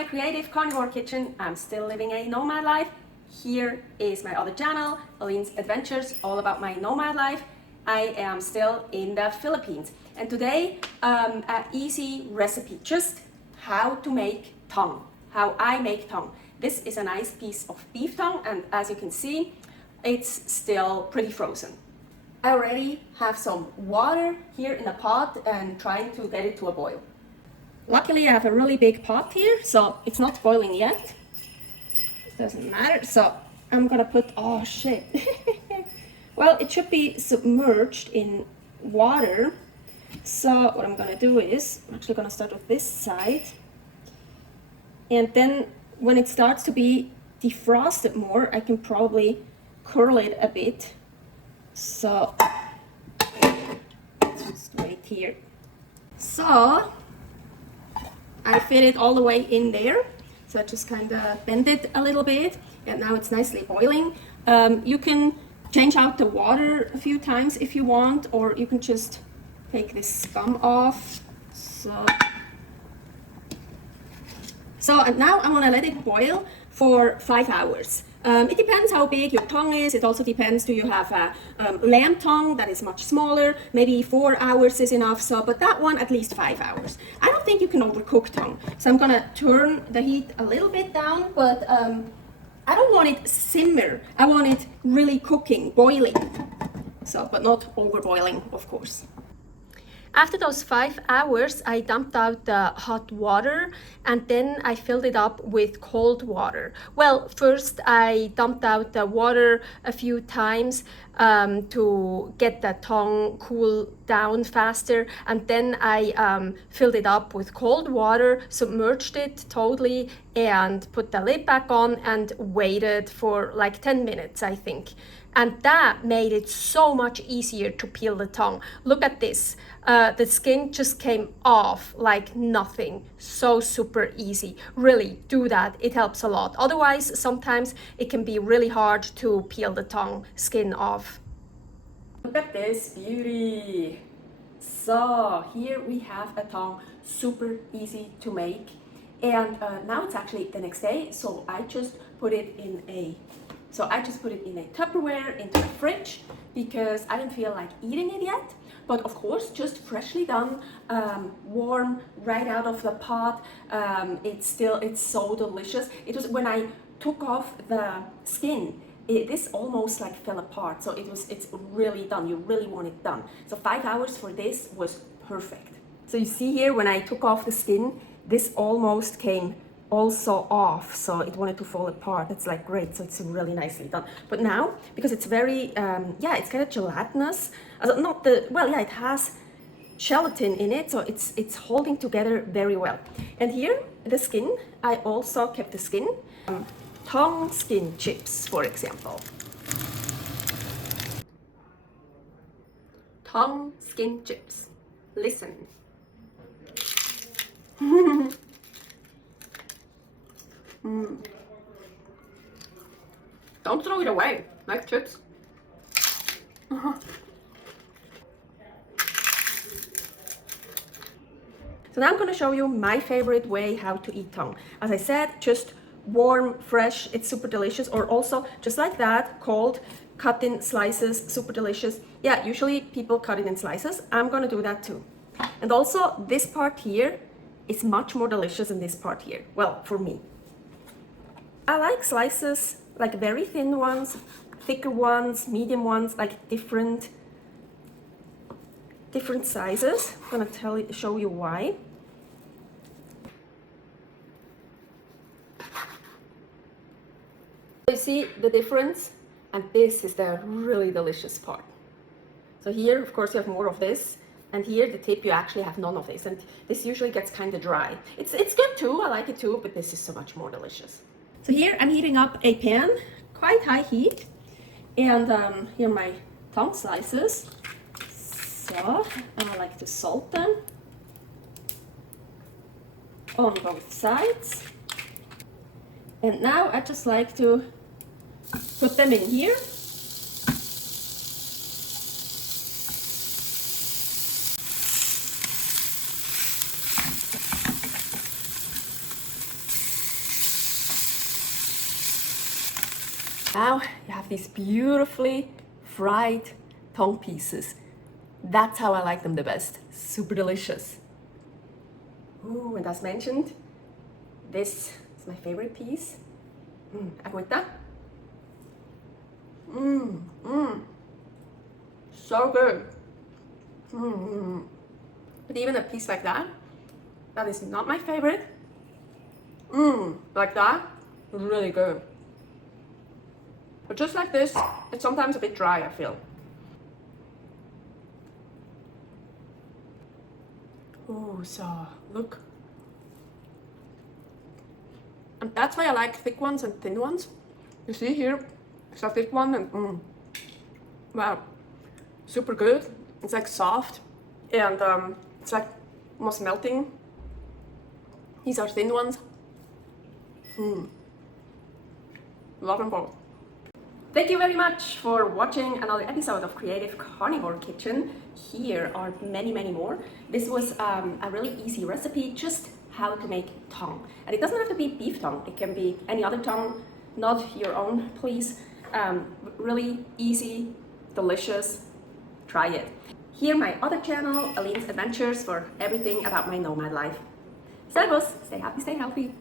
my creative carnivore kitchen. I'm still living a nomad life. Here is my other channel, Aline's Adventures, all about my nomad life. I am still in the Philippines, and today an easy recipe, just how to make tongue, how I make tongue. This is a nice piece of beef tongue, and as you can see, it's still pretty frozen. I already have some water here in a pot and trying to get it to a boil. Luckily I have a really big pot here, so it's not boiling yet. It doesn't matter, so I'm gonna put, oh shit. Well, it should be submerged in water. So what I'm gonna do is, I'm actually gonna start with this side. And then when it starts to be defrosted more, I can probably curl it a bit. So, just wait here. So, I fit it all the way in there. So I just kind of bend it a little bit, and now it's nicely boiling. You can change out the water a few times if you want, or you can just take this scum off. So and now I'm gonna let it boil for 5 hours. It depends how big your tongue is. It also depends, do you have a lamb tongue that is much smaller? Maybe 4 hours is enough, so, but that one at least 5 hours. I don't think you can overcook tongue. So I'm gonna turn the heat a little bit down, but I don't want it simmer. I want it really cooking, boiling. So, but not overboiling, of course. After those 5 hours, I dumped out the hot water and then I filled it up with cold water. Well, first I dumped out the water a few times to get the tongue cool down faster, and then I filled it up with cold water, submerged it totally, and put the lid back on and waited for like 10 minutes, I think. And that made it so much easier to peel the tongue. Look at this. The skin just came off like nothing. So super easy. Really, do that. It helps a lot. Otherwise, sometimes it can be really hard to peel the tongue skin off. Look at this beauty. So here we have a tongue, super easy to make. And now it's actually the next day, so I just put it in a Tupperware into the fridge because I didn't feel like eating it yet. But of course, just freshly done, warm, right out of the pot. It's so delicious. It was when I took off the skin, this almost like fell apart. So it's really done. You really want it done. So 5 hours for this was perfect. So you see here, when I took off the skin, this almost came also off, so it wanted to fall apart. It's like great, so it's really nicely done. But now, because it's very it's kind of gelatinous, it has gelatin in it, so it's holding together very well. And here the skin, I also kept the skin, tongue skin chips, for example. Tongue skin chips, listen. Don't throw it away, like chips. So now I'm going to show you my favorite way how to eat tongue. As I said, just warm, fresh, it's super delicious, or also just like that, cold, cut in slices, super delicious. Yeah, usually people cut it in slices. I'm going to do that too. And also this part here is much more delicious than this part here. Well, for me. I like slices, like very thin ones, thicker ones, medium ones, like different sizes. I'm gonna show you why. You see the difference? And this is the really delicious part. So here, of course, you have more of this. And here, the tip, you actually have none of this. And this usually gets kind of dry. It's good too, I like it too, but this is so much more delicious. So here I'm heating up a pan, quite high heat, and here are my tongue slices. So I like to salt them on both sides. And now I just like to put them in here. Now you have these beautifully fried tongue pieces. That's how I like them the best. Super delicious. Ooh, and as mentioned, this is my favorite piece. Aguenta. So good. But even a piece like that, that is not my favorite. Like that, really good. But just like this, it's sometimes a bit dry, I feel. Ooh, so look. And that's why I like thick ones and thin ones. You see here, it's a thick one and wow, super good. It's like soft and it's like almost melting. These are thin ones. Love them both. Thank you very much for watching another episode of Creative Carnivore Kitchen. Here are many, many more. This was a really easy recipe, just how to make tongue. And it doesn't have to be beef tongue. It can be any other tongue, not your own, please. Really easy, delicious. Try it. Here my other channel, Aline's Adventures, for everything about my nomad life. Servus, stay happy, stay healthy.